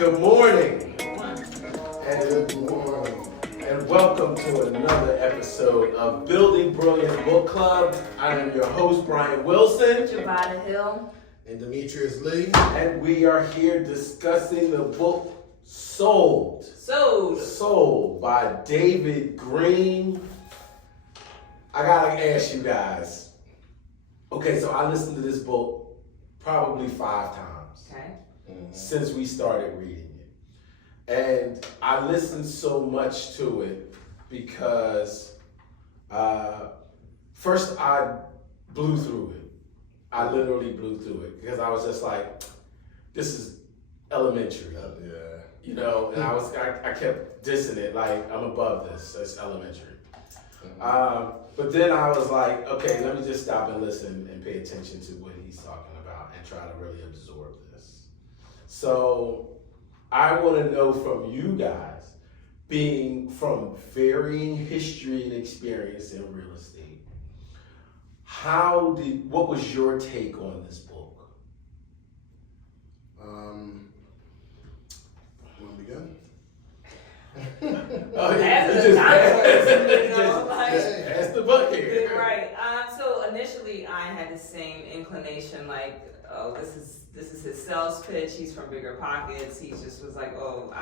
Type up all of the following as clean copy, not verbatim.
Good morning, Good morning. and welcome to another episode of Building Brilliant Book Club. I am your host, Brian Wilson. Javada Hill. And Demetrius Lee. And we are here discussing the book Sold by David Greene. I gotta ask you guys. Okay, so I listened to this book probably 5 times. Okay. Since we started reading it. And I listened so much to it because first I blew through it. I literally blew through it because I was just like, this is elementary. You know, and I kept dissing it like, I'm above this, it's elementary. But then I was like, okay, let me just stop and listen and pay attention to what he's talking about and try to really absorb this. So I want to know from you guys, being from varying history and experience in real estate, what was your take on this book? Want to begin? Oh, ask the book here. Right. So initially, I had the same inclination, like, oh, this is his sales pitch. He's from Bigger Pockets. He just was like, oh,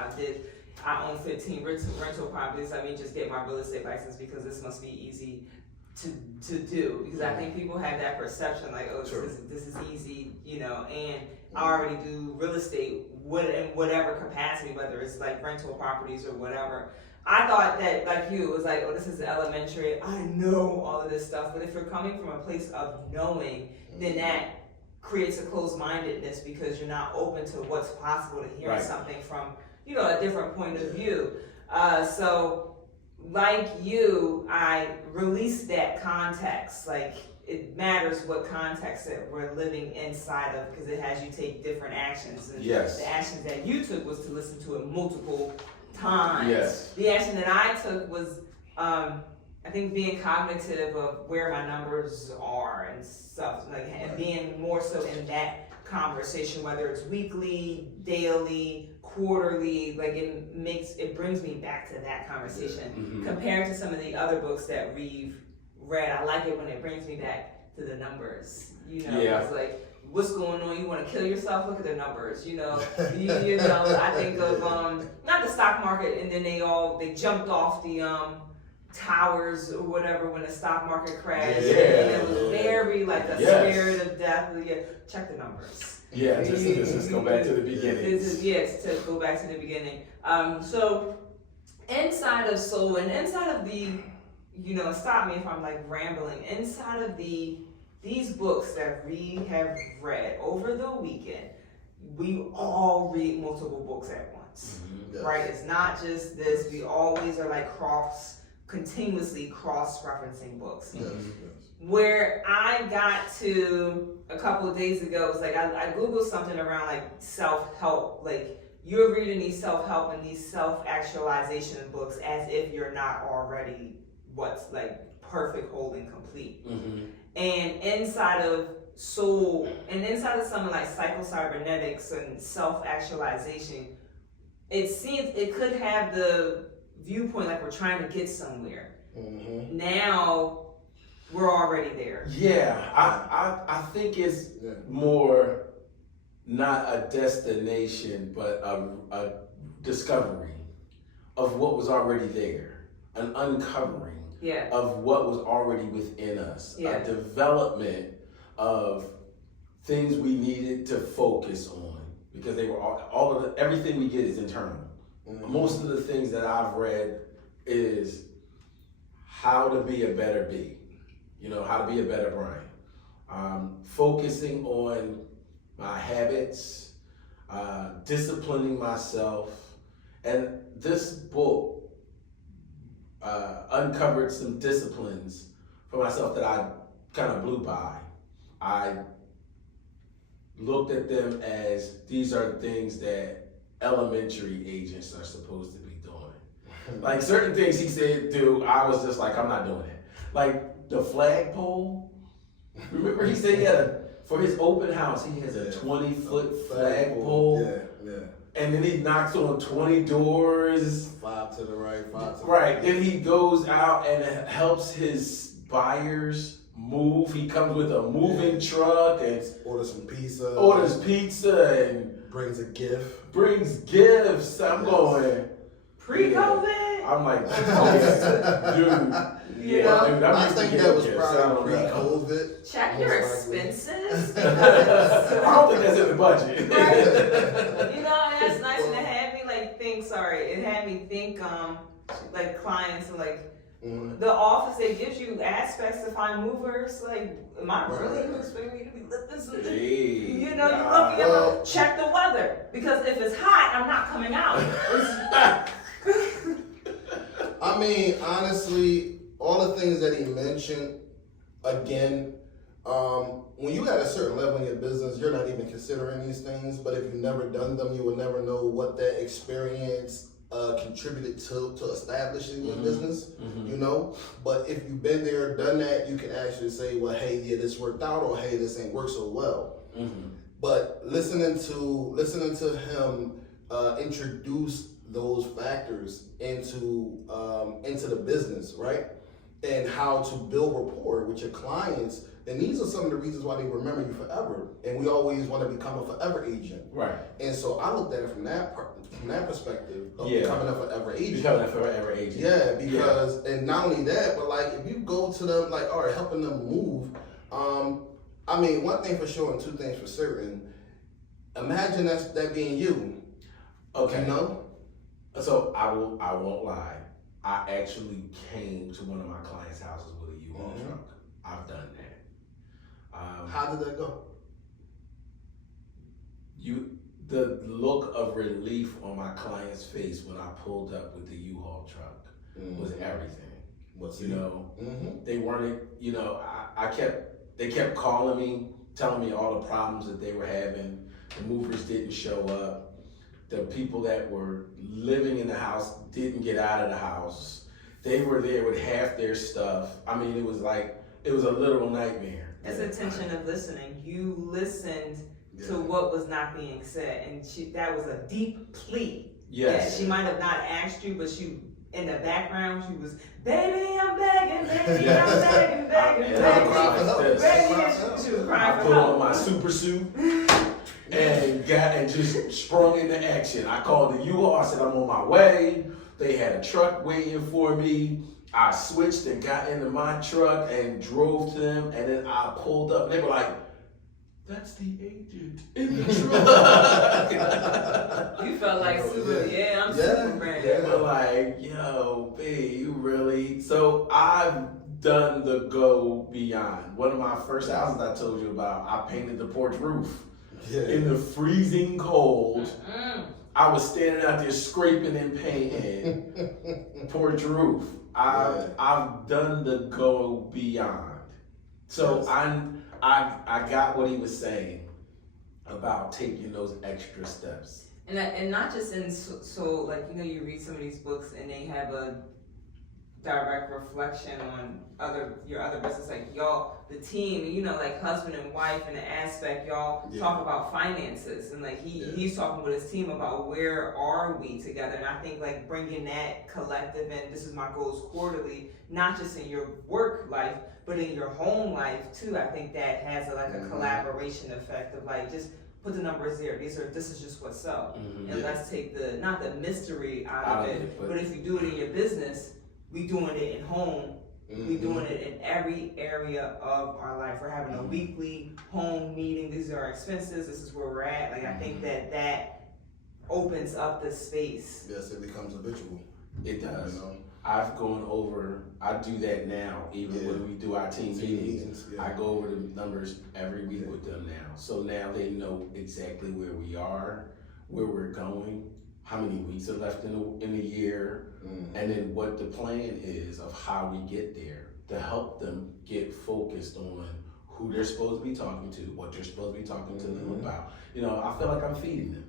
I own 15 rental properties. Let me just get my real estate license because this must be easy to do. Because I think people have that perception, like, oh, this is easy, you know. And I already do real estate in whatever capacity, whether it's like rental properties or whatever. I thought that, like you, it was like, oh, this is elementary. I know all of this stuff. But if you're coming from a place of knowing, then that creates a closed-mindedness because you're not open to what's possible to hearing something from, you know, a different point of view. So, like you, I released that context. Like, it matters what context that we're living inside of because it has you take different actions. And the actions that you took was to listen to it multiple times. Yes. The action that I took was, I think, being cognitive of where my numbers are and stuff, like, and being more so in that conversation, whether it's weekly, daily, quarterly, like it brings me back to that conversation compared to some of the other books that we've read. I like it when it brings me back to the numbers. You know, it's like, what's going on? You want to kill yourself? Look at the numbers. You know, you know. I think of not the stock market, and then they jumped off the towers or whatever when the stock market crashed. And it was very like the spirit of death. Check the numbers. Yeah, just go back to the beginning. To go back to the beginning. So inside of Soul and inside of the, you know, stop me if I'm like rambling, inside of these books that we have read over the weekend, we all read multiple books at once, right? It's not just this. We always are like continuously cross-referencing books. Where I got to a couple of days ago was like, I Googled something around like self-help, like you're reading these self-help and these self-actualization books as if you're not already what's like perfect, whole, and complete. And inside of soul, and inside of something like psycho-cybernetics and self-actualization, it could have the viewpoint like we're trying to get somewhere. Now we're already there. Yeah, I think it's more not a destination, but a discovery of what was already there, an uncovering of what was already within us, a development of things we needed to focus on because they were everything we get is internal. Most of the things that I've read is how to be a better B. You know, how to be a better Brian. Focusing on my habits, disciplining myself. And this book uncovered some disciplines for myself that I kind of blew by. I looked at them as these are things that elementary agents are supposed to be doing. Like certain things he said do, I was just like, I'm not doing it. Like the flagpole. Remember he said he had for his open house, he has a 20-foot flagpole. Yeah. and then he knocks on 20 doors. 5 to the right, 5 to the Right. Then he goes out and helps his buyers move. He comes with a moving truck and orders some pizza. orders pizza and brings a gift. brings gifts. I'm going. Pre-COVID? I'm like, oh, dude. You Yeah, know? dude, I used to think get that was gifts. I probably don't know. pre-COVID. Check your expenses. I don't think that's in the budget. Right. You know, and that's nice, and it had me like think. It had me think. Like clients and like the office that gives you aspects to find movers. Like, am I really expecting me to be lifting? You know, you're looking at check the weather, because if it's hot, I'm not coming out. I mean, honestly, all the things that he mentioned, again, when you at a certain level in your business, you're not even considering these things. But if you've never done them, you will never know what that experience contributed to establishing your business, you know. But if you've been there, done that, you can actually say, well, hey, yeah, this worked out, or hey, this ain't worked so well. But listening to him introduce those factors into the business, right? And how to build rapport with your clients. And these are some of the reasons why they remember you forever. And we always want to become a forever agent. Right. And so I looked at it from that perspective of becoming a forever agent. Becoming a forever agent. Yeah, because, and not only that, but like if you go to them, like, all right, helping them move, I mean, one thing for sure and two things for certain, imagine that being you. Okay. You know? So I won't lie. I actually came to one of my clients' houses with a U-Haul truck. I've done that. How did that go? The look of relief on my client's face when I pulled up with the U-Haul truck was everything. They weren't. They kept calling me, telling me all the problems that they were having. The movers didn't show up. The people that were living in the house didn't get out of the house. They were there with half their stuff. I mean, it was a literal nightmare. It's attention of listening. You listened to what was not being said, and that was a deep plea. Yes. Yeah, she might have not asked you, but in the background, she was, baby, I'm begging, baby, I'm begging, begging. She was crying I for put help. on my super suit and just sprung into action. I called the U-Haul. I said, I'm on my way. They had a truck waiting for me. I switched and got into my truck and drove to them, and then I pulled up. And they were like, that's the agent in the truck. You felt like Superman. I'm Superman. They were like, yo, B, you really? So I've done the go beyond. One of my first houses I told you about, I painted the porch roof in the freezing cold. I was standing out there scraping and painting porch roof. I've done the go beyond. So I got what he was saying about taking those extra steps. And not just so like, you read some of these books and they have a direct reflection on your other business, like y'all, the team, like husband and wife, and the aspect y'all talk about finances, and like he's talking with his team about where are we together. And I think like bringing that collective, and this is my goals quarterly, not just in your work life but in your home life too. I think that has a collaboration effect of like, just put the numbers there. This is just what's up, and let's take not the mystery out of it, but if you do it in your business, we doing it at home. We doing it in every area of our life. We're having a weekly home meeting. These are our expenses. This is where we're at. Like, I think that opens up the space. Yes, it becomes habitual. It does. I do that now, even when we do our team meetings. I go over the numbers every week with them now. So now they know exactly where we are, where we're going, how many weeks are left in the year, and then what the plan is of how we get there, to help them get focused on who they're supposed to be talking to, what they're supposed to be talking to them about. I feel like I'm feeding them.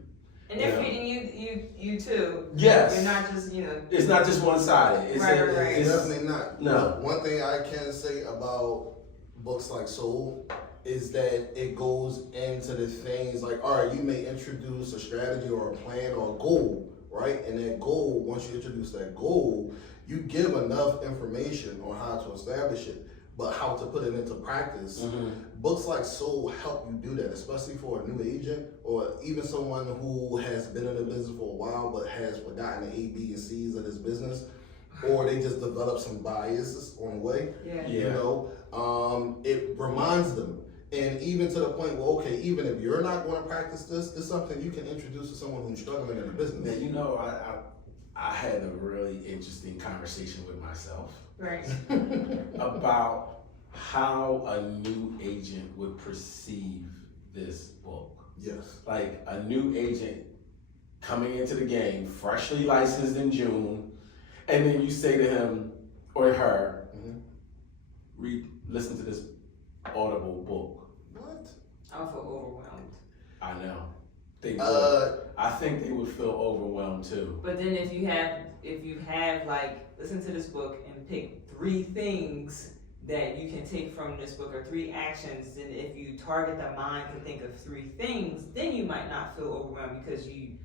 And they're feeding you too. Yes. You're not just, It's not just one-sided. It's Definitely not. No. One thing I can say about books like Soul is that it goes into the things like, all right, you may introduce a strategy or a plan or a goal, right? And that goal, once you introduce that goal, you give enough information on how to establish it, but how to put it into practice. Books like Soul help you do that, especially for a new agent or even someone who has been in the business for a while but has forgotten the A, B, and C's of this business, or they just develop some biases on the way. You know, it reminds them. And even to the point where, okay, even if you're not going to practice this, it's something you can introduce to someone who's struggling in the business. Now, you know, I had a really interesting conversation with myself about how a new agent would perceive this book. Yes. Like a new agent coming into the game, freshly licensed in June, and then you say to him or her, listen to this Audible book. What? I would feel overwhelmed. I know. They would. I think they would feel overwhelmed too. But then if you have like, listen to this book and pick 3 things that you can take from this book or 3 actions, then if you target the mind to think of 3 things, then you might not feel overwhelmed because you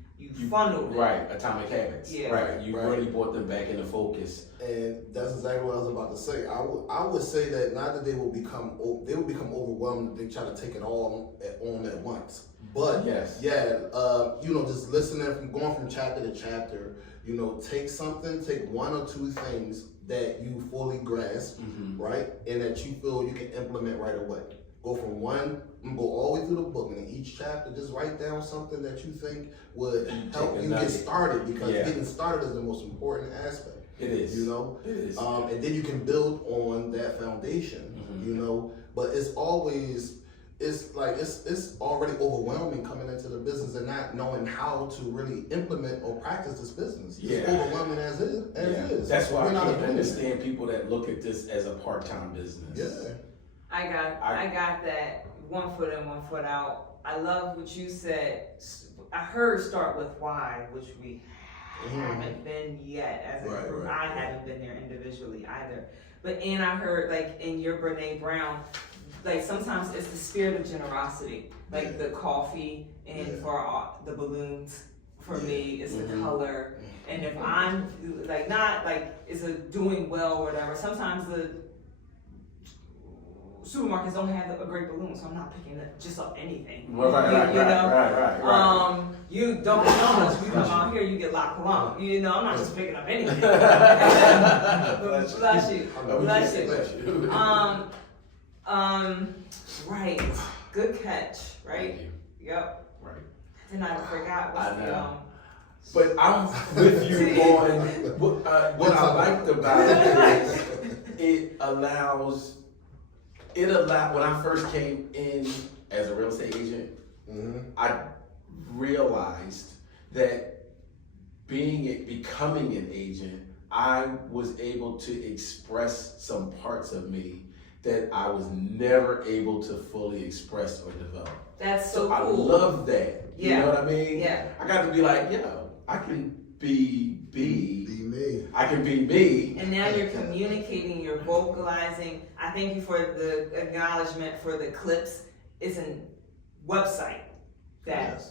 funneled it. Right, Atomic Habits. Yeah. Right, you really brought them back into focus. And that's exactly what I was about to say. I would say that not that they will become overwhelmed if they try to take it all on at once. But you know, just listening from going from chapter to chapter, you know, take 1 or 2 things that you fully grasp, right? And that you feel you can implement right away. Go from one, go all the way through the book, and in each chapter, just write down something that you think would help you get started, because getting started is the most important aspect. It is. You know? It is. And then you can build on that foundation, you know? But it's always, it's already overwhelming coming into the business and not knowing how to really implement or practice this business. It's overwhelming as is. That's why I can't understand people that look at this as a part-time business. Yeah. I got that 1 foot in, 1 foot out. I love what you said. I heard start with why, which we haven't been yet as a group. I haven't been there individually either. And I heard like in your Brene Brown, like sometimes it's the spirit of generosity, like the coffee and for the balloons. For me, it's the color. And if I'm like not like it's a doing well or whatever, sometimes the supermarkets don't have a great balloon, so I'm not picking just up anything. Right. You don't get so much. You come out here, you get La Colombe. You know, I'm not just picking up anything. Bless you. Right. Good catch. Right. Yep. Right. Then I forgot what's the But I'm with you on what I liked about it is it allows. When I first came in as a real estate agent, I realized that becoming an agent, I was able to express some parts of me that I was never able to fully express or develop. That's so cool. I love that. You know what I mean? Yeah. I got to be like, I can be me. I can be me. And now you're communicating, you're vocalizing. I thank you for the acknowledgement for the clips. It's a website that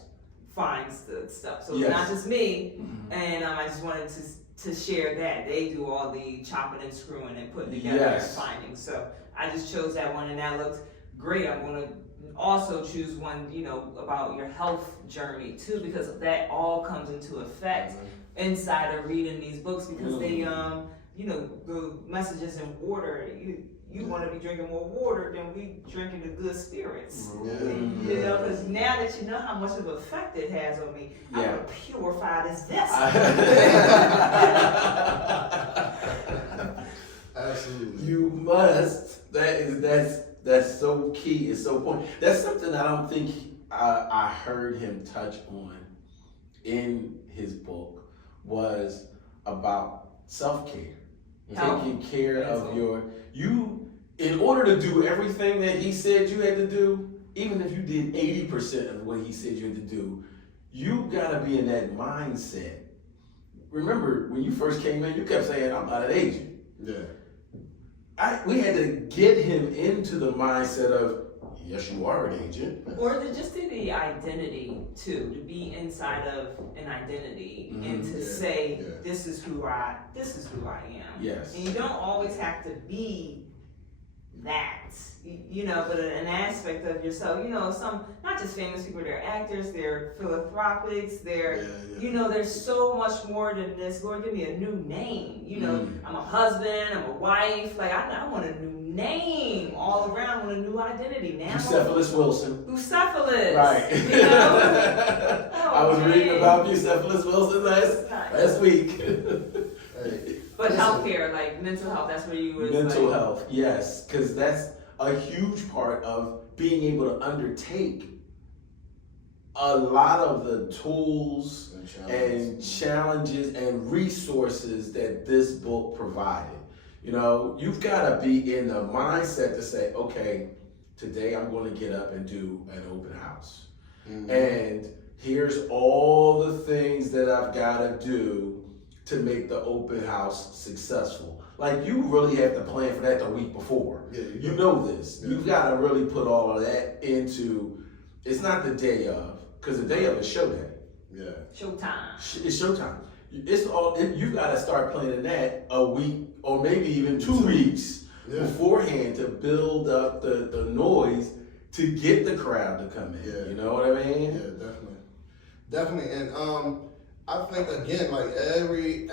finds the stuff. So it's not just me. And I just wanted to share that. They do all the chopping and screwing and putting together and finding. So I just chose that one and that looked great. I'm going to also choose one, about your health journey too, because that all comes into effect inside of reading these books, because they, the message is in order. You want to be drinking more water than we drinking the good spirits. Because now that you know how much of an effect it has on me, I'm going to purify this vessel. Absolutely. You must. That's so key. It's so important. That's something I don't think I heard him touch on in his book, was about self-care. Taking care of in order to do everything that he said you had to do, even if you did 80% of what he said you had to do, you gotta be in that mindset. Remember, when you first came in, you kept saying, I'm not an agent. Yeah. We had to get him into the mindset of, Yes, you are an agent. Or just the identity too, to be inside of an identity and to say this is who I am. Yes. And you don't always have to be that, but an aspect of yourself. Some not just famous people, they're actors, they're philanthropics, they're there's so much more than this. Lord, give me a new name. I'm a husband, I'm a wife. Like I want a new name all around. I want a new identity now. Bucephalus Wilson. Bucephalus. Right. I was reading about Bucephalus Wilson last week. But healthcare, like mental health, that's where you would. Mental health, yes, because that's a huge part of being able to undertake a lot of the tools and challenges and resources that this book provided. You've got to be in the mindset to say, okay, today I'm going to get up and do an open house. And here's all the things that I've got to do to make the open house successful. Like, you really have to plan for that the week before. Yeah, you know this. Yeah. You've got to really put all of that into, it's not the day of, because the day of is show day. Yeah. Showtime. It's showtime. You've got to start planning that a week or maybe even 2 weeks beforehand to build up the noise to get the crowd to come in. Yeah. You know what I mean? Yeah, definitely. And I think again, like everything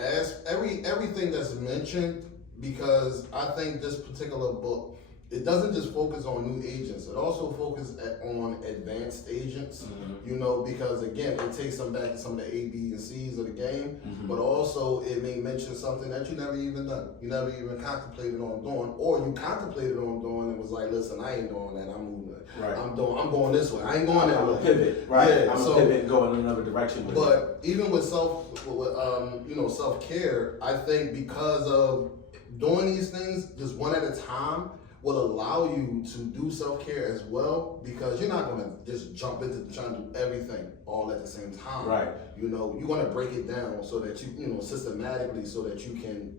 that's mentioned, because I think this particular book, it doesn't just focus on new agents, it also focuses on advanced agents, because again, it takes them back to some of the A, B, and C's of the game, but also it may mention something that you never even done, you never even contemplated on doing, or you contemplated on doing and was like, listen, I ain't doing that, I'm moving. Right. I'm going this way. I ain't going that way. Pivot, right? Yeah, I'm gonna pivot and go in another direction. But even with self-care, I think because of doing these things just one at a time will allow you to do self-care as well, because you're not gonna just jump into trying to do everything all at the same time. Right. You're gonna break it down so that you systematically, so that you can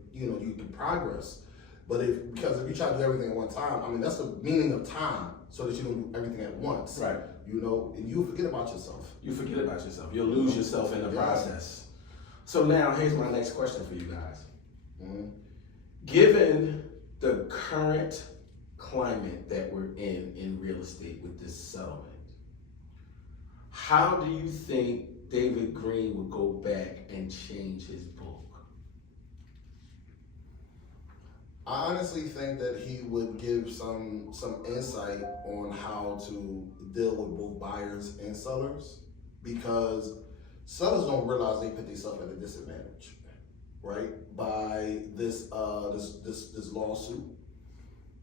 progress. But because if you try to do everything at one time, I mean, that's the meaning of time, so that you don't do everything at once. Right. And you forget about yourself. You forget about yourself. You'll lose yourself in the process. So now, here's my next question for you guys. Given the current climate that we're in real estate with this settlement, how do you think David Greene would go back and change his book? I honestly think that he would give some insight on how to deal with both buyers and sellers, because sellers don't realize they put themselves at a disadvantage, right? By this lawsuit,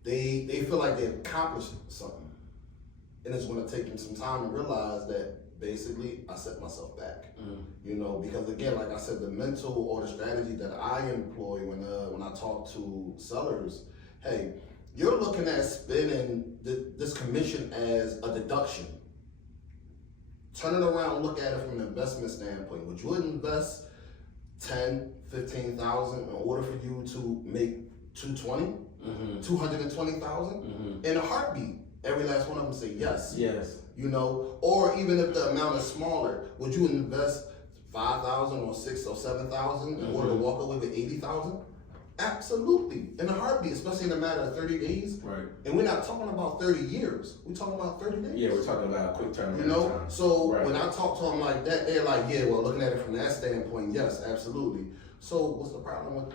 they feel like they've accomplished something, and it's going to take them some time to realize that basically I set myself back. Because again, like I said, the mental or the strategy that I employ when I talk to sellers, hey, you're looking at spending this commission as a deduction. Turn it around, look at it from an investment standpoint. Would you invest $10,000, $15,000 in order for you to make $220,000, $220,000 in a heartbeat? Every last one of them say yes. Yes. Or even if the amount is smaller, would you invest $5,000 or $6,000 or $7,000 in order to walk away with $80,000? Absolutely, in a heartbeat, especially in a matter of 30 days. Right. And we're not talking about 30 years. We're talking about 30 days. Yeah, we're talking about a quick turnaround time. So when I talk to them like that, they're like, yeah, well, looking at it from that standpoint, yes, absolutely. So what's the problem with,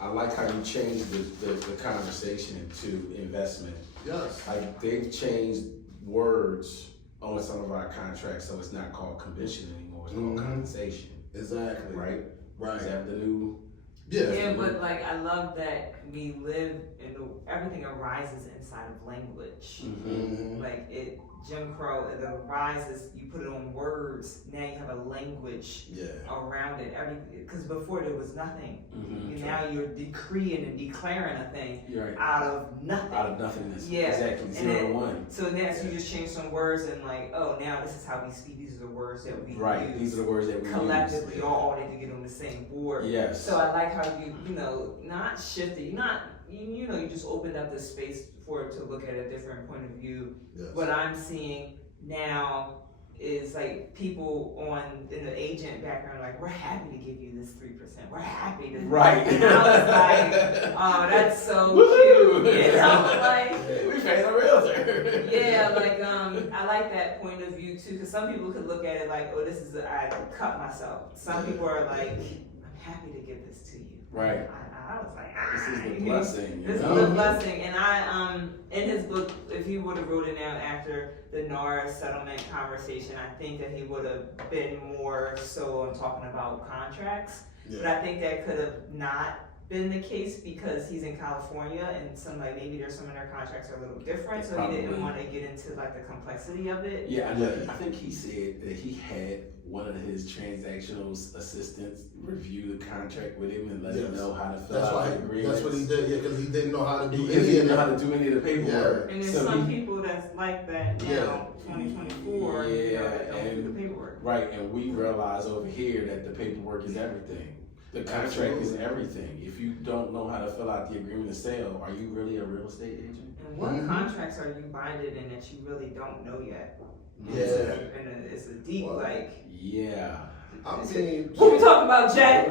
I like how you changed the conversation to investment. Yes. Like, they've changed words on some of our contracts, so it's not called commission anymore, it's called compensation. Exactly. Right? Right. Is that the new? Yeah, but like, I love that we live in everything arises inside of language. Like Jim Crow, it arises, you put it on words, now you have a language around it. Because before there was nothing. Now you're decreeing and declaring a thing out of nothing. Out of nothingness. Yeah. Exactly. 0 to 1. So next you just change some words and like, oh, now this is how we speak. These are the words that we use. These are the words that we collectively use. all need to get on the same board. Yes. So I like how you not shifted. You just opened up the space for it to look at a different point of view. Yes. What I'm seeing now is like people in the agent background, like, we're happy to give you this 3%. We're happy to. Right. And I was like, oh, that's so Woo! cute. You know, like. We paying a realtor. Yeah, like I like that point of view too, because some people could look at it like, oh, I cut myself. Some people are like, I'm happy to give this to you. Right. I was like, This is the blessing. This is the blessing, and I in his book, if he would have wrote it down after the NAR settlement conversation, I think that he would have been more so on talking about contracts. Yeah. But I think that could have not been the case because he's in California and maybe there's some of their contracts are a little different, so he didn't want to get into like the complexity of it. Yeah, I think he said that he had one of his transactional assistants review the contract with him and let him know how to fill out the agreement. That's what he did, yeah, because he didn't know how to do He didn't know how to do any of the paperwork. Yeah. And there's some people that's like that now, 2024, that don't do the paperwork. Right, and we realize over here that the paperwork is everything. The contract is everything. If you don't know how to fill out the agreement of sale, are you really a real estate agent? And what contracts are you binded in that you really don't know yet? Yeah. And it's a deep, Yeah. I mean, what we talking about, Jay?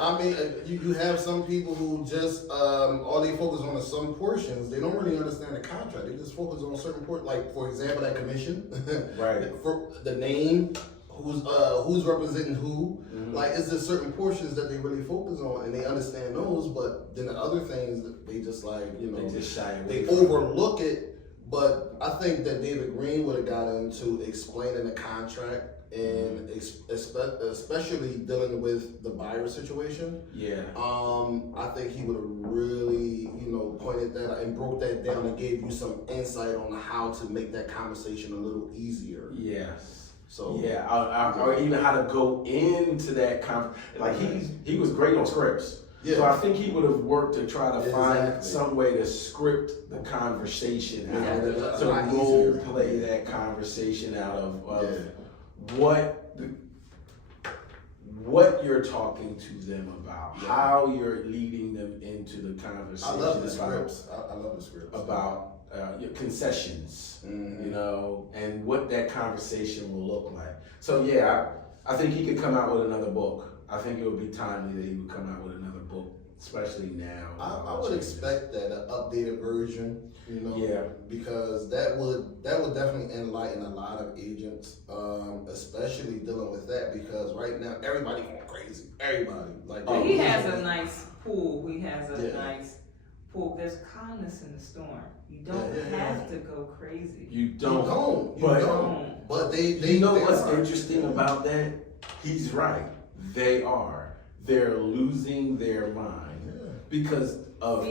I mean, you have some people who just all they focus on is some portions. They don't really understand the contract. They just focus on certain portions. Like, for example, that commission, Right? For the name, who's representing who. Like, it's just certain portions that they really focus on, and they understand those. But then the other things, they just They just shy away. they overlook it. But I think that David Greene would have got into explaining the contract and especially dealing with the buyer situation. Yeah. I think he would have really, pointed that out and broke that down and gave you some insight on how to make that conversation a little easier. Yes. So yeah, or even how to go into that like he was great on scripts. Yeah. So I think he would have worked to try to find some way to script the conversation out, to role play that conversation out of what you're talking to them about, how you're leading them into the conversation. I love the scripts. I love the scripts about your concessions, and what that conversation will look like. So yeah, I think he could come out with another book. I think it would be timely that he would come out with another book, especially now. I would expect that an updated version, because that would definitely enlighten a lot of agents, especially dealing with that, because right now everybody going crazy. Everybody he has a nice pool. He has a nice pool. There's calmness in the storm. You don't have to go crazy. You don't. But they you know what's interesting about that? He's right. They are. They're losing their mind because of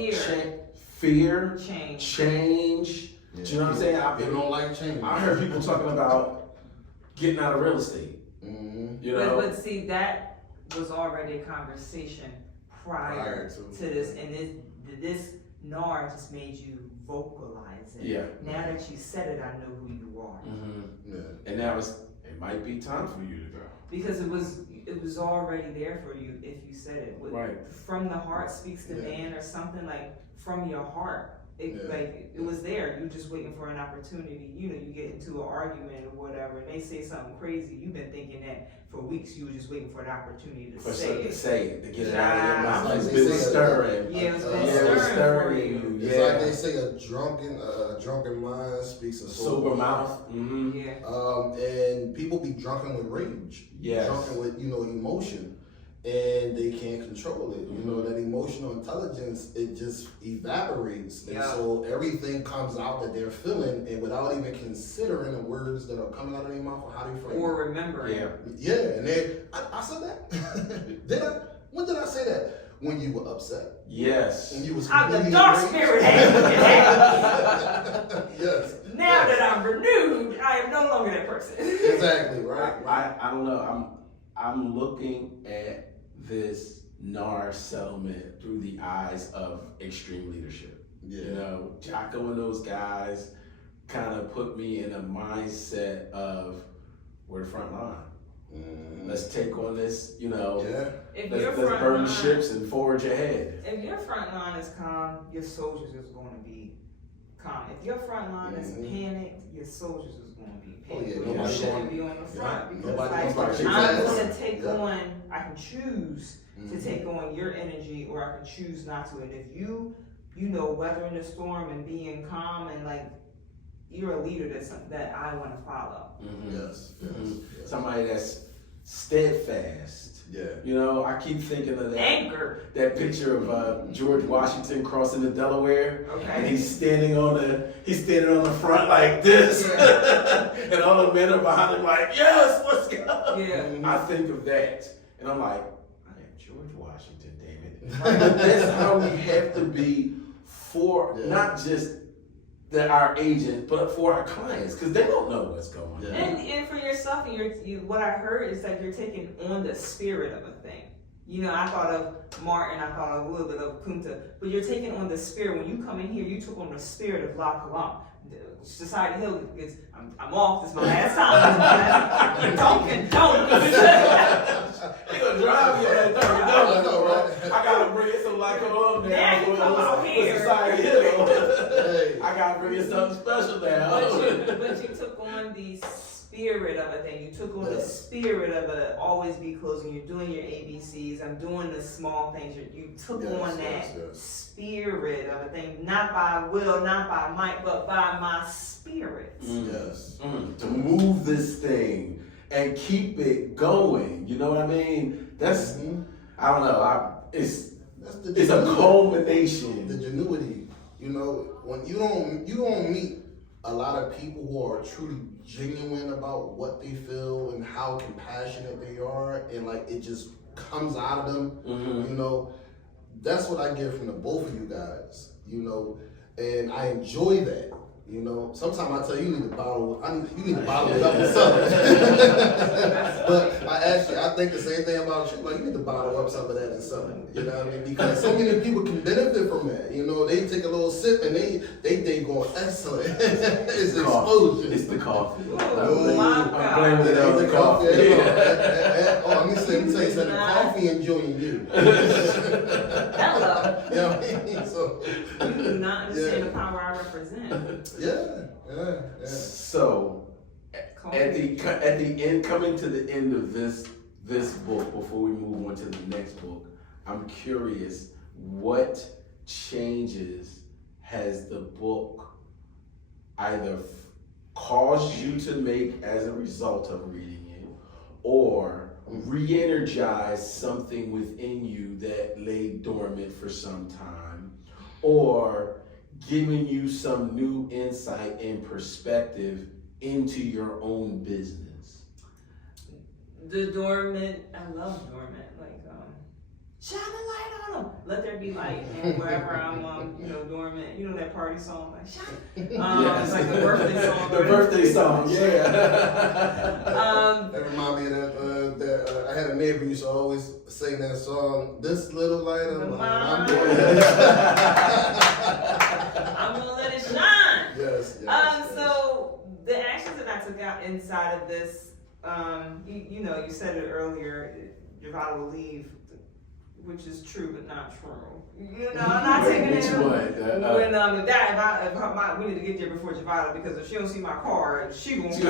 fear, change. Yeah. Do you know what I'm saying? They don't like change. I heard people talking about getting out of real estate. You know? But see, that was already a conversation prior to this, and this NAR just made you vocalize it. Yeah. Now that you said it, I know who you are. And now it might be time for you to go. Because it was already there for you if you said it. From the heart speaks the man, or something like from your heart. It was there. You're just waiting for an opportunity. You get into an argument or whatever, and they say something crazy. You've been thinking that for weeks. You were just waiting for an opportunity to say it, to get it out of your mouth. It's been stirring. It's been stirring for you. It's like they say, a drunken mind speaks a sober mouth. And people be drunken with rage. Drunken with emotion. And they can't control it. That emotional intelligence, it just evaporates. And so everything comes out that they're feeling, and without even considering the words that are coming out of their mouth or how they frame it. Or remembering. Yeah, and I said that. Did I? When did I say that? When you were upset. Yes. When you was the dark spirit. Yes. Now that I'm renewed, I am no longer that person. Exactly, right? I don't know. I'm looking at this NAR settlement through the eyes of extreme leadership. Jocko and those guys kind of put me in a mindset of we're the front line. Let's take on this, let's burn the ships and forge ahead. If your front line is calm, your soldiers is going to be calm. If your front line is panicked, your soldiers is going to be panicked. yeah, You nobody shouldn't going- be on the front because nobody like, gonna kick I'm ass. going to take on, I can choose to take on your energy or I can choose not to. And if you know, weathering the storm and being calm and like, you're a leader that I want to follow. Yes. Somebody that's steadfast. Yeah. You know, I keep thinking of Anchor. that picture of George Washington crossing the Delaware, and Okay. he's standing on the front like this, and all the men are behind him like, yes, let's go. Yeah. I think of that, and I'm like, I am George Washington, David. That's how we have to be for not just our agents, but for our clients, because they don't know what's going on. And for yourself, and what I heard is that you're taking on the spirit of a thing. You know, I thought of Martin, I thought of a little bit of Kunta, but you're taking on the spirit. When you come in here, you took on the spirit of La Colombe. Society Hill gets, I'm off, this is my last time. Don't. He gonna drive you on that I know, right? I gotta bring it some like on there. Now you come out here. Society Hill. Hey. I gotta bring you something special now. But you took on the spirit of a thing. You took on the spirit of it. Always be closing. You're doing your ABCs. I'm doing the small things. You took on that spirit of a thing, not by will, not by might, but by my spirit. To move this thing and keep it going. You know what I mean? That's I don't know. It's a culmination. The genuity. You know, when you don't meet a lot of people who are truly genuine about what they feel and how compassionate they are, and like it just comes out of them. You know, that's what I get from the both of you guys. You know, and I enjoy that. You know, sometimes I tell you, you need to bottle it up with something. But I think the same thing about you. Like, you need to bottle up some of that and something. You know what I mean? Because so many people can benefit from that. You know, they take a little sip and they going excellent. It's an explosion. It's the coffee. Oh my God. I'm blaming it on the coffee. Let me tell you something. The coffee enjoying you. Hello. You know what I mean? So, You do not understand the power I represent. yeah. So, at the end, coming to the end of this book, before we move on to the next book, I'm curious, what changes has the book either caused you to make as a result of reading it, or re-energized something within you that lay dormant for some time, or giving you some new insight and perspective into your own business? The dormant, I love dormant, like, shine a light on them. Let there be light. And wherever I'm, dormant, you know that party song, like, shine. It's like the birthday song. The birthday song, yeah. That remind me of that I had a neighbor who used to always sing that song, "This little light of mine, I'm going I'm gonna let it shine. Yes. So the actions that I took out inside of this, you said it earlier, Javada will leave, which is true but not true. You know, I'm not taking Which it. one? We need to get there before Javada, because if she don't see my car, she won't.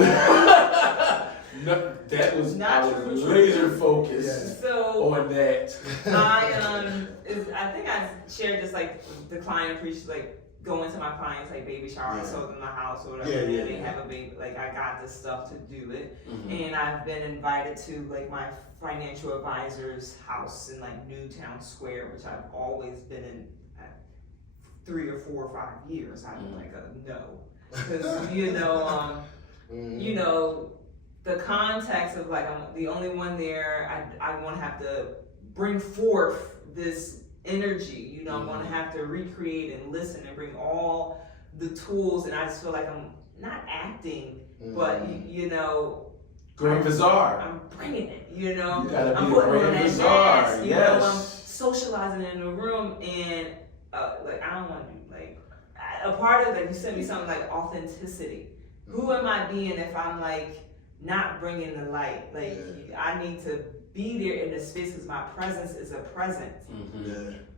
No, that was Not I was true. laser focused So on that. I think I shared this, like, the client appreciates, like, going to my clients, like, baby shower, so in the house or whatever, and they have a baby, like, I got this stuff to do it. And I've been invited to, like, my financial advisor's house in, like, Newtown Square, which I've always been in 3 or 4 or 5 years. I've been like, no, because you know, the context of, like, I'm the only one there. I want to have to bring forth this energy. You know, I'm going to have to recreate and listen and bring all the tools, and I just feel like I'm not acting, but Grand Bazaar. I'm bringing it. You know, You gotta I'm be putting a on Grand that Bazaar. mask. You Yes. know, I'm socializing in the room, and like, I don't want to do, like, a part of that. You sent me something like authenticity. Who am I being if I'm, like, not bringing the light? Like, I need to be there in the space because my presence is a present.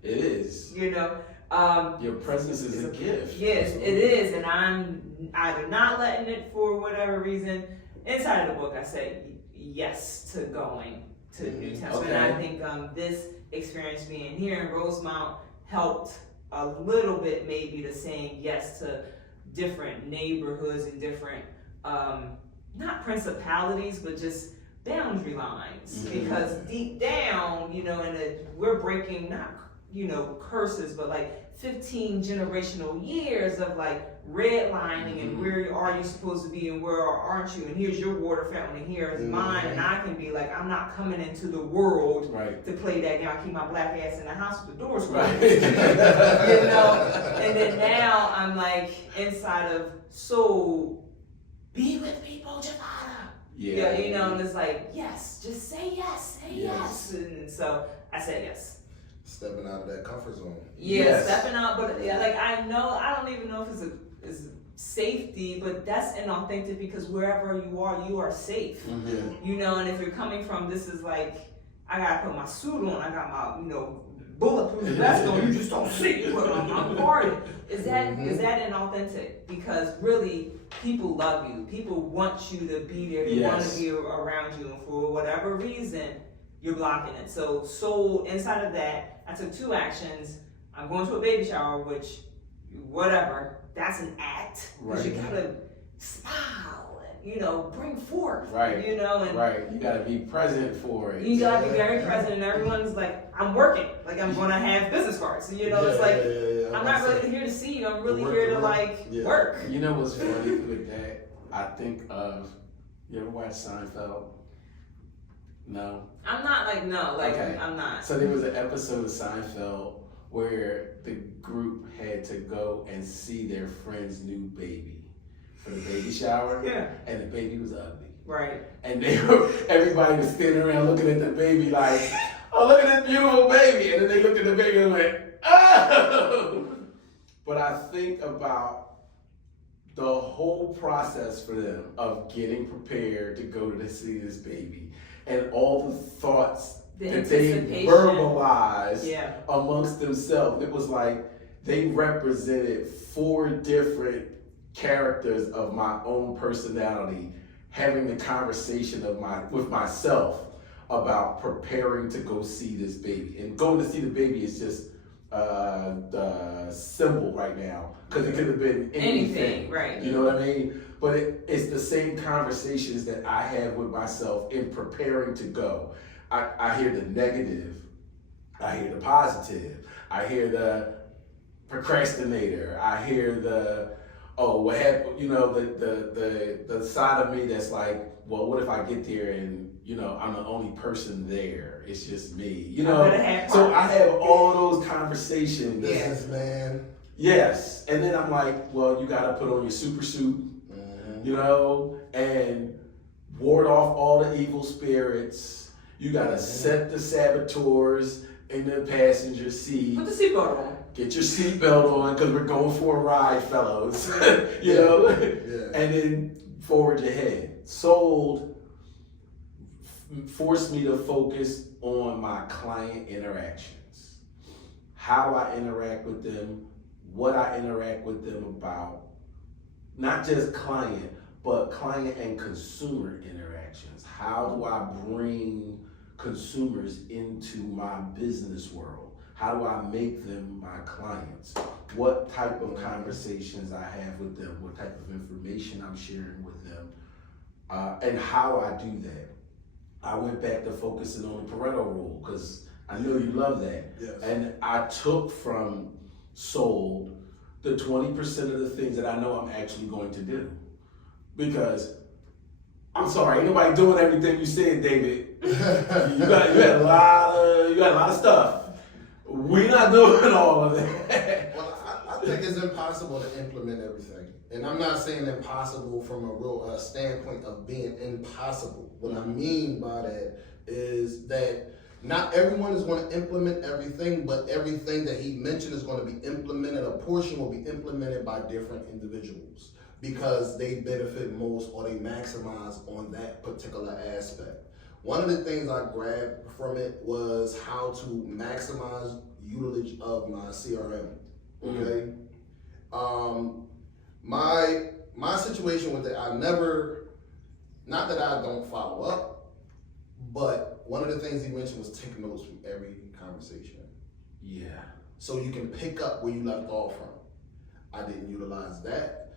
It is. You know, Your presence is a gift. Yes, it is, and I'm either not letting it for whatever reason. Inside of the book, I say yes to going to New Testament. Okay. And I think this experience being here in Rosemount helped a little bit, maybe, to saying yes to different neighborhoods and different, not principalities, but just boundary lines. Because deep down, we're breaking not, curses, but like 15 generational years of like redlining and where are you supposed to be and where aren't you, and here's your water fountain and here is mine, and I can be like, I'm not coming into the world to play that game. I keep my black ass in the house with the doors closed. And then now I'm like inside of soul, be with me, Bojavada. And it's like, yes, just say yes, say yes. And so I said yes. Stepping out of that comfort zone. Stepping out, but I know, I don't even know if it's safety, but that's inauthentic, because wherever you are safe. And if you're coming from, this is like, I gotta put my suit on, I got my, bulletproof vest on, you just don't see it, but I'm guarded. Is that inauthentic? Because really, people love you. People want you to be there. They want to be around you, and for whatever reason, you're blocking it. So inside of that, I took 2 actions. I'm going to a baby shower, which, whatever, that's an act. Because you gotta smile and, bring forth. And you gotta be present for it. You gotta be very present, and everyone's like, I'm working. Like, I'm gonna have business cards. It's like, I'm not really here to see you. I'm really here to work. You know what's funny with that? I think of, you ever watch Seinfeld? No? I'm not no, okay. I'm not. So there was an episode of Seinfeld where the group had to go and see their friend's new baby for the baby shower. And the baby was ugly. And everybody was standing around looking at the baby like, oh, look at this beautiful baby. And then they looked at the baby and went, oh! But I think about the whole process for them of getting prepared to go to see this baby, and all the thoughts that they verbalized amongst themselves. It was like they represented 4 different characters of my own personality, having the conversation with myself about preparing to go see this baby. And going to see the baby is just the symbol right now, because it could have been anything. You know what I mean? But it's the same conversations that I have with myself in preparing to go. I hear the negative, I hear the positive, I hear the procrastinator, I hear the, oh, what happened, the side of me that's like, well, what if I get there and, I'm the only person there, it's just me, So I have all those conversations. Yes, man. Yes, and then I'm like, well, you gotta put on your super suit, and ward off all the evil spirits. You gotta set the saboteurs in the passenger seat. Put the seatbelt on. Get your seatbelt on, because we're going for a ride, fellows. And then forward your head. Sold forced me to focus on my client interactions. How I interact with them, what I interact with them about. Not just client, but client and consumer interactions. How do I bring consumers into my business world? How do I make them my clients? What type of conversations I have with them? What type of information I'm sharing with them? And how I do that. I went back to focusing on the Pareto rule, because I know you love that. Yes. And I took from Sold the 20% of the things that I know I'm actually going to do. Because, I'm sorry, ain't nobody doing everything you said, David. you got a lot of stuff. We're not doing all of that. Well, I think it's impossible to implement everything. And I'm not saying impossible from a real standpoint of being impossible. What I mean by that is that not everyone is going to implement everything, but everything that he mentioned is going to be implemented. A portion will be implemented by different individuals because they benefit most or they maximize on that particular aspect. One of the things I grabbed from it was how to maximize usage of my CRM. Okay. My situation with it, not that I don't follow up, but one of the things he mentioned was take notes from every conversation. Yeah. So you can pick up where you left off from. I didn't utilize that.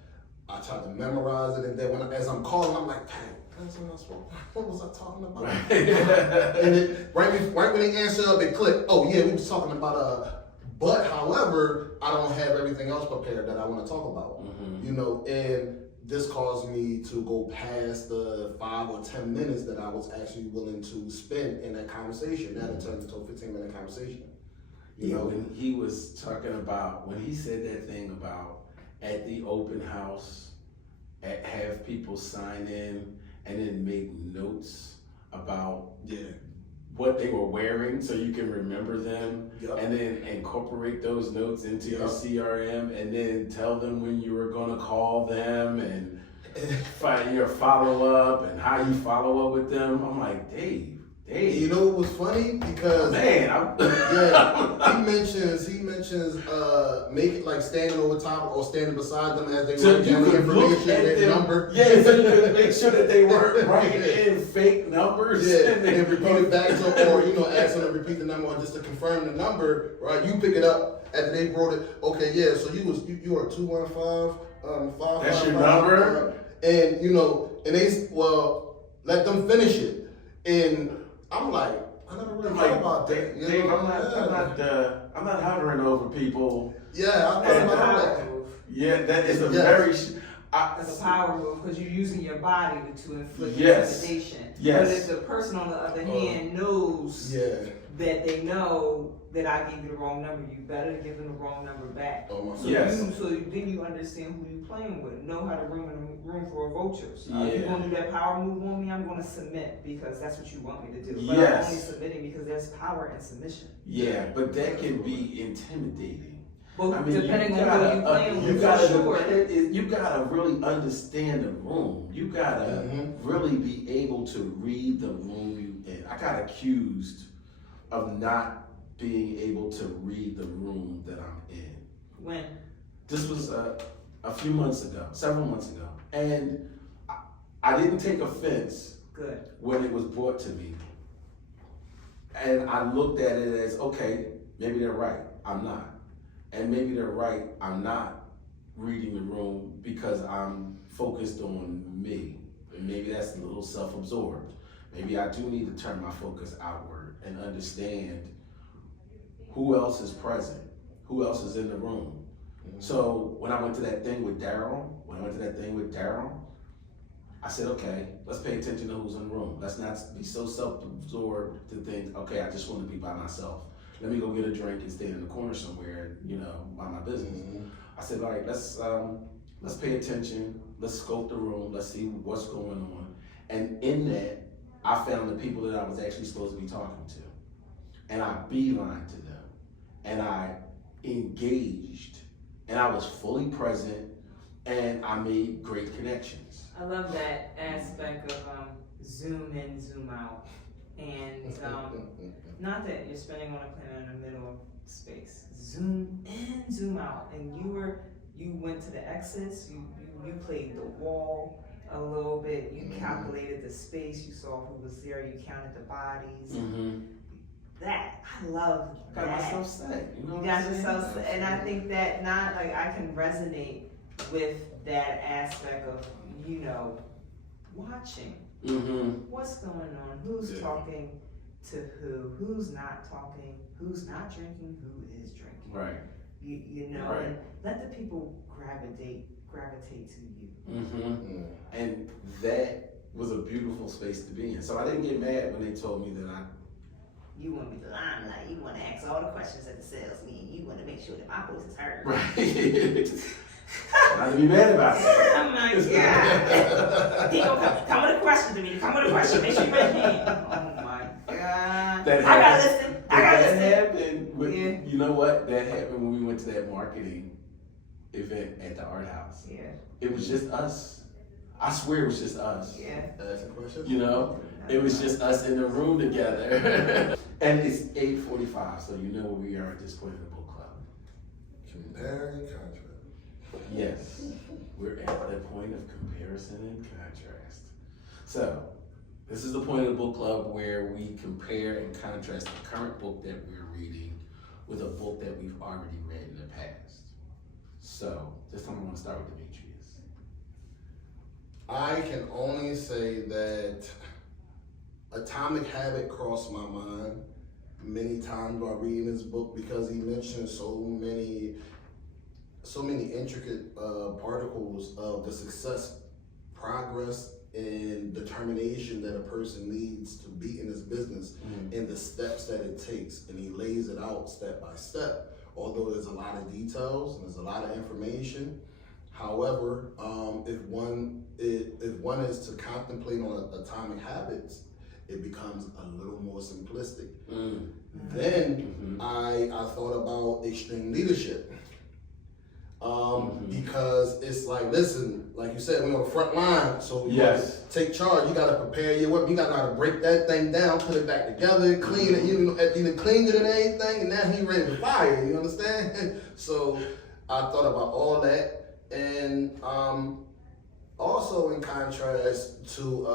I tried to memorize it, and then as I'm calling, I'm like, dang, what was I talking about? And it, right when they answer up, it clicked. Oh yeah, we was talking about but however, I don't have everything else prepared that I want to talk about. You know, and this caused me to go past the 5 or 10 minutes that I was actually willing to spend in that conversation. That turned into a 15-minute conversation. You know, when he was talking about, when he said that thing about at the open house, have people sign in and then make notes about what they were wearing so you can remember them, and then incorporate those notes into your CRM, and then tell them when you were going to call them and find your follow-up and how you follow up with them. I'm like, Dave. You know what was funny? Because he mentions make it like standing over top or standing beside them as they so write down the information, their number. Yeah, so you can make sure that they weren't writing in fake numbers. Yeah, and repeat it back to, or ask them to repeat the number or just to confirm the number. Right, you pick it up after they wrote it. Okay, yeah. So you were 215 5. That's your number. And and they let them finish it. And I'm like, I never really thought about that. Dave, I'm not hovering over people. Yeah, I thought about that. Yeah, that is a very. It's a power move because you're using your body to inflict intimidation. Yes. But if the person on the other hand knows that they know that I gave you the wrong number, you better give them the wrong number back. Oh, so then you understand who you're playing with. Know how to room for a vulture. So if you're going to do that power move on me, I'm going to submit because that's what you want me to do. But I'm only submitting because there's power in submission. Yeah, but that can be intimidating. Well, I mean, depending on who you're playing with, you gotta really understand the room. You gotta really be able to read the room you in. I got accused of not being able to read the room that I'm in. When? This was several months ago, and I didn't take offense. Good. When it was brought to me, and I looked at it as, okay, maybe they're right. I'm not. And maybe they're right, I'm not reading the room because I'm focused on me. And maybe that's a little self-absorbed. Maybe I do need to turn my focus outward and understand who else is present, who else is in the room. So when I went to that thing with Daryl, I said, okay, let's pay attention to who's in the room. Let's not be so self-absorbed to think, okay, I just want to be by myself. Let me go get a drink and stay in the corner somewhere, mind my business. I said, all right, let's pay attention. Let's scope the room. Let's see what's going on. And in that, I found the people that I was actually supposed to be talking to. And I beelined to them. And I engaged. And I was fully present. And I made great connections. I love that aspect of zoom in, zoom out. And not that you're spending on a planet in the middle of space. Zoom in, zoom out. And you went to the exits, you played the wall a little bit, you calculated the space, you saw who was there, you counted the bodies. That, I love that. Got myself set. You got yourself set. And I think that I can resonate with that aspect of, watching. What's going on? Who's talking to who's not talking, who's not drinking, who is drinking. Right. Right. And let the people gravitate to you. And that was a beautiful space to be in. So I didn't get mad when they told me that you want to be the limelight, you want to ask all the questions at the sales meeting, you want to make sure that my voice is heard. Right. Not to be mad about that. Oh my God. He gonna come with a question to me. Come with a question. Make sure you raise your hand. Oh my God. I gotta listen. That happened with, you know what? That happened when we went to that marketing event at the art house. Yeah. It was just us. I swear it was just us. Yeah. That's a question. It was just us in the room together. And it's 8:45, so you know where we are at this point in the book club. Compare and contrast. Yes, we're at the point of comparison and contrast. So, this is the point of the book club where we compare and contrast the current book that we're reading with a book that we've already read in the past. So, this time I want to start with Demetrius. I can only say that Atomic Habit crossed my mind many times while reading this book because he mentioned so many intricate particles of the success, progress, and determination that a person needs to be in this business and the steps that it takes. And he lays it out step by step. Although there's a lot of details and there's a lot of information. However, if one is to contemplate on Atomic Habits, it becomes a little more simplistic. Then I thought about Extreme Leadership. Because it's like, listen, like you said, we're on the front line, so you gotta take charge. You gotta prepare your weapon. You gotta know how to break that thing down, put it back together, clean it. You done cleaned it and everything, and now he ready to fire. You understand? So I thought about all that, and also in contrast to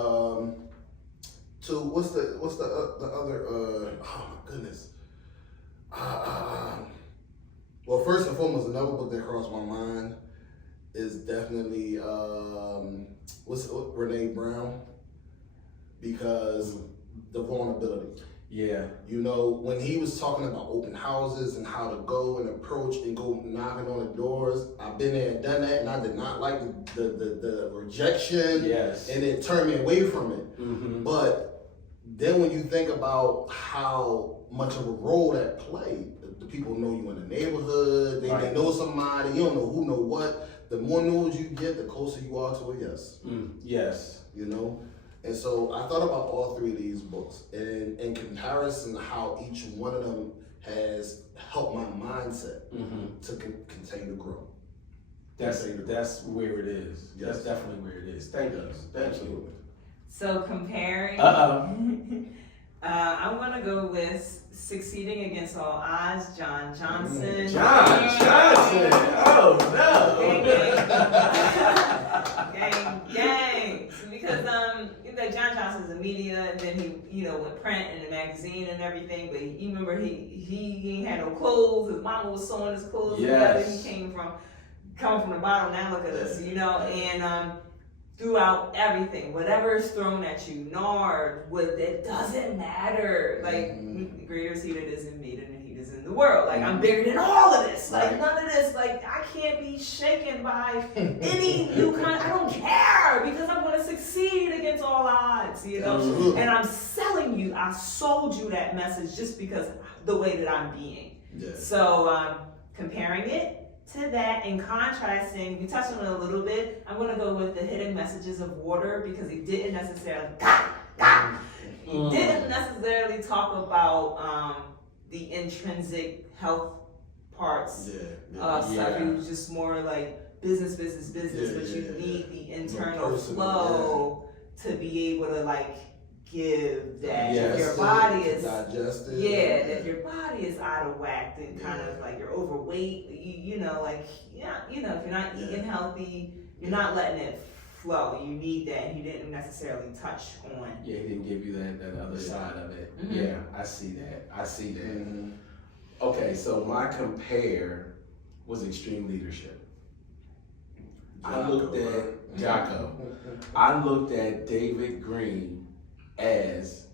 what's the other? Oh my goodness. Well, first and foremost, another book that crossed my mind is definitely Brene Brown, because the vulnerability. Yeah. You know, when he was talking about open houses and how to go and approach and go knocking on the doors, I've been there and done that, and I did not like the rejection. Yes. And it turned me away from it. But then when you think about how much of a role that played, the people know you in the neighborhood, they know somebody, you don't know who know what. The more news you get, the closer you are to a yes. Yes. You know? And so I thought about all three of these books, and in comparison how each one of them has helped my mindset to continue to grow. That's where it is. Yes. That's definitely where it is. Thank you. Thank you. So comparing, I'm gonna go with Succeeding Against All Odds, John Johnson. John Johnson. Oh no. Gang. Because John Johnson's in media, and then he went print and the magazine and everything. But you remember he ain't had no clothes. His mama was sewing his clothes together. He coming from the bottom. Now look at us, and throughout everything, whatever is thrown at you, it doesn't matter. Like, greater is he that is in me than he is in the world. Like, I'm bigger than all of this. Like, none of this. Like, I can't be shaken by any new kind. I don't care, because I'm going to succeed against all odds, Absolutely. And I'm selling you, I sold you that message just because the way that I'm being. Yeah. So, comparing it to that and contrasting, we touched on it a little bit. I'm going to go with the hidden messages of water, because he didn't necessarily talk about the intrinsic health parts of stuff. It was just more like business, but you need the internal flow to be able to give that. If your body is digested. If your body is out of whack and kind of like you're overweight, if you're not eating healthy, you're not letting it flow. You need that, and he didn't necessarily touch on. Yeah, he didn't give you that other side of it. Yeah, I see that. Okay, so my compare was Extreme Leadership. I looked at Jocko. I looked at David Greene as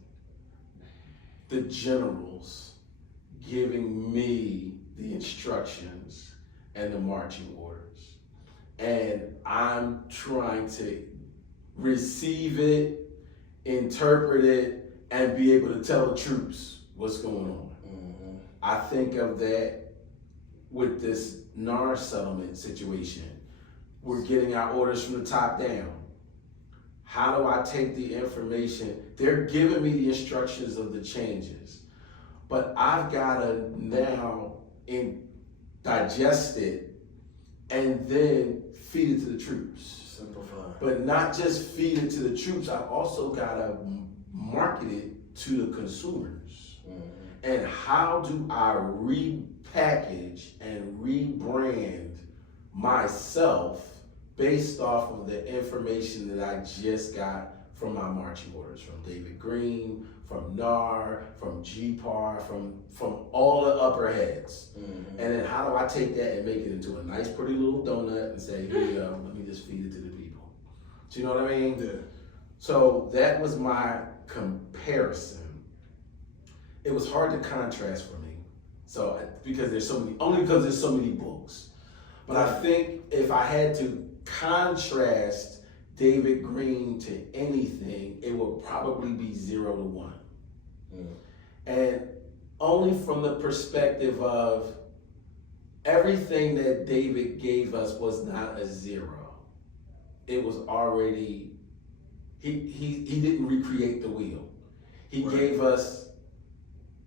the generals giving me the instructions and the marching orders. And I'm trying to receive it, interpret it, and be able to tell the troops what's going on. I think of that with this NAR settlement situation. We're getting our orders from the top down. How do I take the information? They're giving me the instructions of the changes, but I've got to now digest it and then feed it to the troops. Simplify. But not just feed it to the troops, I also got to market it to the consumers? And how do I repackage and rebrand myself based off of the information that I just got from my marching orders, from David Greene, from NAR, from GPAR, from all the upper heads. And then how do I take that and make it into a nice pretty little donut and say, here you go, let me just feed it to the people. Do you know what I mean? Yeah. So that was my comparison. It was hard to contrast for me. So because there's so many books. But I think if I had to contrast David Greene to anything, it would probably be 0 to 1. And only from the perspective of everything that David gave us was not a 0. It was already, he didn't recreate the wheel. He gave us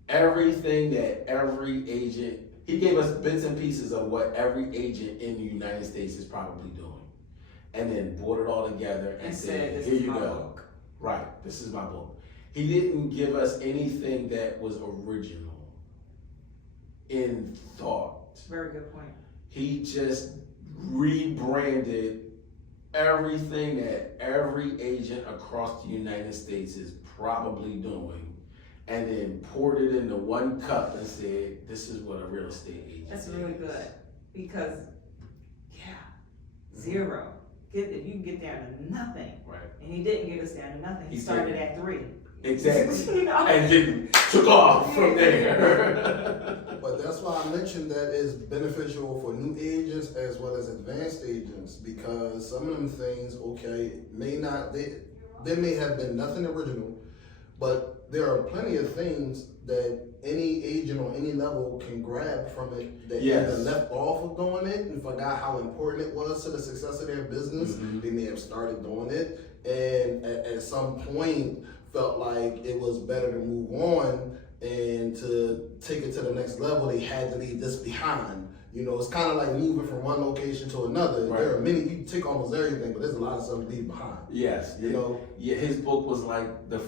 everything that every agent, he gave us bits and pieces of what every agent in the United States is probably doing. And then brought it all together and said, here you go. Book. Right, this is my book. He didn't give us anything that was original in thought. Very good point. He just rebranded everything that every agent across the United States is probably doing, and then poured it into one cup and said, this is what a real estate agent That's is. really good because, 0. If you can get down to nothing, Right. and he didn't get us down to nothing. He started at 3. Exactly. You know? And then took off from there. But that's why I mentioned that is beneficial for new agents as well as advanced agents, because some of them things, they may have been nothing original, but there are plenty of things that any agent on any level can grab from it that either left off of doing it and forgot how important it was to the success of their business. They may have started doing it and at some point felt like it was better to move on and to take it to the next level. They had to leave this behind. You know, it's kind of like moving from one location to another. Right. There are many, you take almost everything, but there's a lot of stuff to leave behind. Yes. You know? Yeah, his book was like the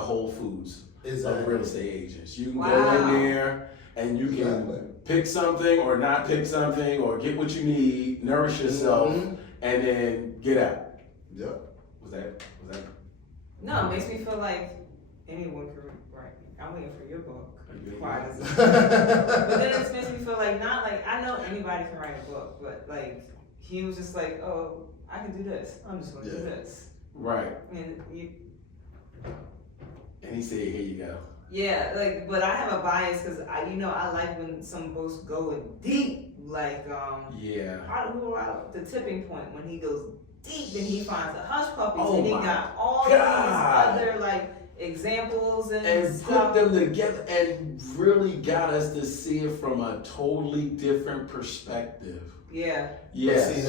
Whole Foods of real estate agents. You can go in there and you can pick something or not pick something or get what you need, nourish yourself, and then get out. Yep. Was that? No, it makes me feel like anyone can write. I'm waiting for your book. Quiet as Yeah. But then it makes me feel like not like I know anybody can write a book, but like he was just like, oh, I can do this. I'm just gonna do this. Right. And he said, here you go. yeah, like, but I have a bias because I like when some books go in deep, like the Tipping Point when he goes deep and he finds the hush puppies and he got all these other like examples and put them together and really got us to see it from a totally different perspective. Yeah. Yes. See,